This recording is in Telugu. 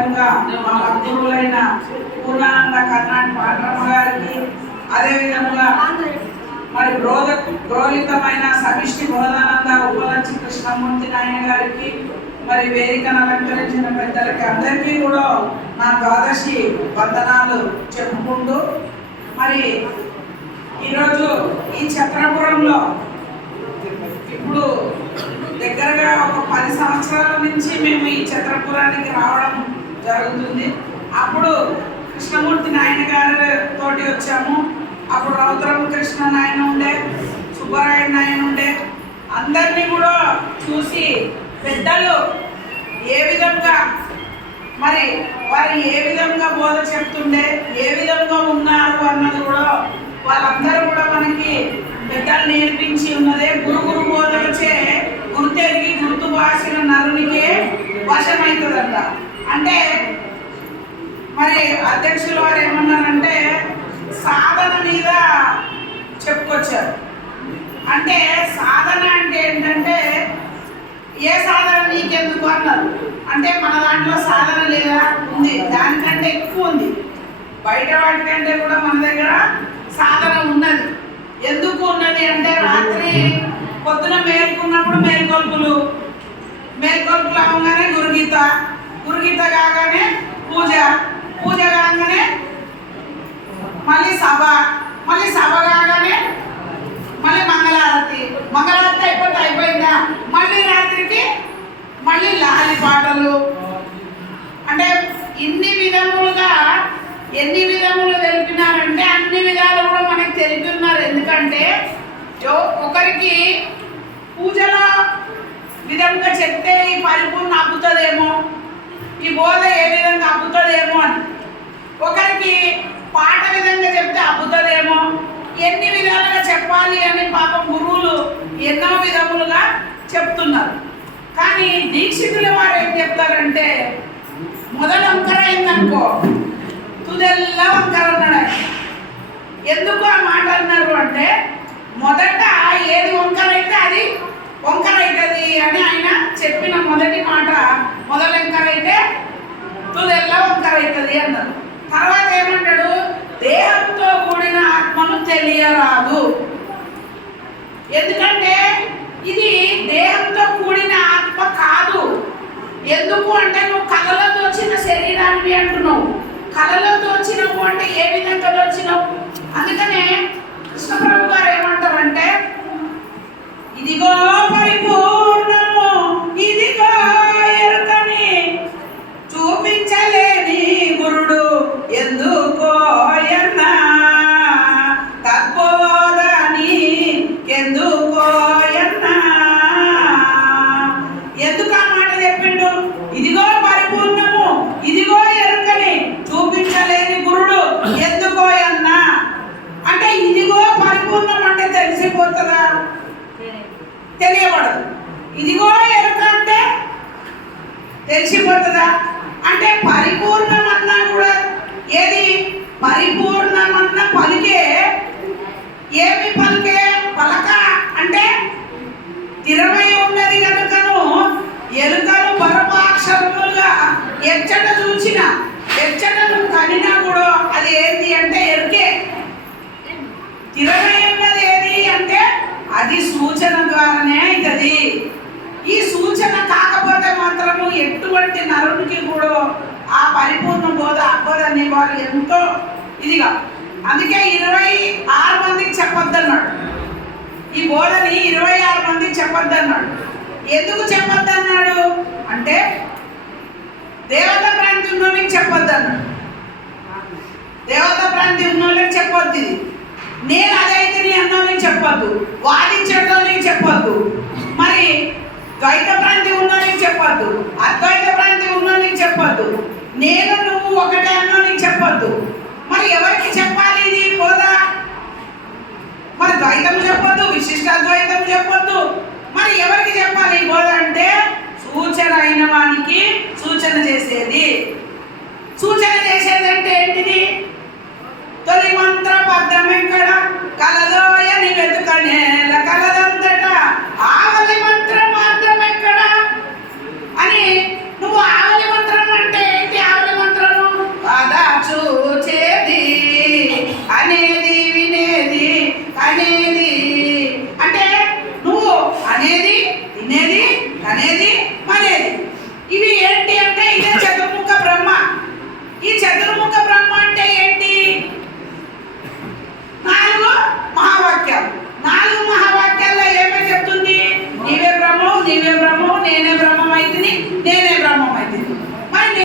అదేవిధంగా మా బంధువులైన పూర్ణానంద కర్ణాటి పాండ్రమ్మ గారికి, అదేవిధంగా మరి గౌరవితమైన సమిష్టి బోధానంద ఉపలంచి కృష్ణమూర్తి నాయన గారికి, మరి వేదికను అలంకరించిన పెద్దలకి అందరికీ కూడా నా ద్వాదశి వందనాలు చెప్పుకుంటూ, మరి ఈరోజు ఈ చక్రపురంలో ఇప్పుడు దగ్గరగా ఒక 10 సంవత్సరాల నుంచి మేము ఈ చక్రపురానికి రావడం జరుగుతుంది. అప్పుడు కృష్ణమూర్తి నాయన గారితో వచ్చాము. అప్పుడు రౌద్రం కృష్ణ నాయన ఉండే, సుబ్బరాయ నాయన ఉండే, అందరినీ కూడా చూసి పెద్దలు ఏ విధంగా మరి వారు ఏ విధంగా బోధ చెప్తుండే, ఏ విధంగా ఉన్నారు అన్నది కూడా వాళ్ళందరూ కూడా మనకి పెద్దలు నేర్పించి ఉన్నదే. గురు బోధలచే గుర్తెరిగి గుర్తు భాషల నరునికే వశమవుతుందంట. అంటే మరి అధ్యక్షులు వారు ఏమన్నారంటే సాధన మీద చెప్పుకొచ్చారు. అంటే సాధన అంటే ఏంటంటే ఏ సాధన నీకెందుకు అన్నారు. అంటే మన దాంట్లో సాధన లేదా, ఉంది, దానికంటే ఎక్కువ ఉంది. బయట వాటికంటే కూడా మన దగ్గర సాధన ఉన్నది. ఎందుకు ఉన్నది అంటే రాత్రి పొద్దున మేల్కున్నప్పుడు మేల్కొల్పులు అవగానే గురుగీత కాగానే పూజ కాగానే మళ్ళీ సభ కాగానే మళ్ళీ మంగళారతి అయిపోయిందా, మళ్ళీ రాత్రికి మళ్ళీ లాలి పాటలు. అంటే ఎన్ని విధములు తెలిపినారంటే అన్ని విధాలు కూడా మనకి తెలిపి ఉన్నారు. ఎందుకంటే ఒకరికి పూజలో విధంగా చెప్తే ఈ పరిపూర్ణ అబ్బుతుందేమో, ఈ బోధ ఏ విధంగా అబ్బుతుందేమో అని, ఒకరికి పాట విధంగా చెప్తే అబ్బుతుందేమో, ఎన్ని విధాలుగా చెప్పాలి అని పాపం గురువులు ఎన్నో విధములుగా చెప్తున్నారు. కానీ దీక్షితుల వారు ఏం చెప్తారంటే మొదలు వంకరైందనుకో తుదెల్లా వంకర అన్నాడు. ఎందుకు ఆ మాట అన్నారు అంటే మొదట ఏది వంకరైతే అది వంకరైతుంది అని ఆయన చెప్పిన మొదటి మాట. మొదలు వంకరైతే తుదెల్లా వంకరైతుంది అన్నారు. తర్వాత ఏమంటాడు, దేహంతో కూడిన ఆత్మను తెలియరాదు. ఎందుకంటే ఇది దేహంతో కూడిన ఆత్మ కాదు. ఎందుకు అంటే నువ్వు కళలో దోచిన శరీరాన్ని అంటున్నావు. కళలో దోచినవు అంటే ఏ విధంగా దోచినావు. అందుకనే కృష్ణప్రభు గారు ఏమంటారంటే ఇదిగో పరిపూర్ణము, ఇదిగో ఎరుకని చూపించలేని గురుడు ఎందుకో ఎన్నా తత్పోదని ఎందుకో ఎన్నా. ఎందుకు ఆ మాట చెప్పిండు? ఇదిగో పరిపూర్ణము, ఇదిగో ఎరుకని చూపించలేని గురుడు ఎందుకో అన్నా. అంటే ఇదిగో పరిపూర్ణం అంటే తెలిసిపోతుందా? తెలియబడదు. ఇదిగో ఎరుక అంటే తెలిసిపోతుందా? అంటే పరిపూర్ణం అన్నా కూడా ఏది పరిపూర్ణమన్న పలికే ఏమి పలికే పలక అంటే స్థిరమై ఉన్నది కనుకను ఎలుకను పరమాక్షరములుగా ఎచ్చట చూచిన ఎచ్చటను కనినా కూడా అది ఏంటి అంటే ఎరుకే. స్థిరమై ఉన్నది ఏది అంటే అది సూచన ద్వారానే అవుతుంది. ఈ సూచన కాకపోతే మాత్రము ఎటువంటి నరునికి కూడా ఆ పరిపూర్ణ బోధ అవ్వదని వారు ఎంతో ఇదిగా. అందుకే 26 మందికి చెప్పొద్దన్నాడు. ఈ బోధని 26 మందికి చెప్పొద్దన్నాడు. ఎందుకు చెప్పొద్దన్నాడు అంటే దేవత ప్రాంతి ఉన్నోళ్ళకి చెప్పొద్దన్నాడు. దేవత ప్రాంతి ఉన్నోళ్ళకి చెప్పొద్దు. ఇది నేను అదైతే నీ అన్నోళ్ళకి చెప్పొద్దు, వాదించేటోళ్ళకి చెప్పొద్దు, మరి ద్వైత ప్రాంతి ఉన్నోళ్ళకి చెప్పొద్దు, అద్వైత ప్రాంతి ఉన్నోళ్ళకి చెప్పొద్దు, నేను నువ్వు ఒకటే అన్నోళ్ళకి చెప్పొద్దు. మరి ఎవరికి చెప్పాలి ఇది బోధ? మరి ద్వైతం చెప్పొద్దు, విశిష్టాద్వైతం చెప్పొద్దు, మరి ఎవరికి చెప్పాలి బోధ అంటే సూచన అయిన వానికి సూచన చేసేది.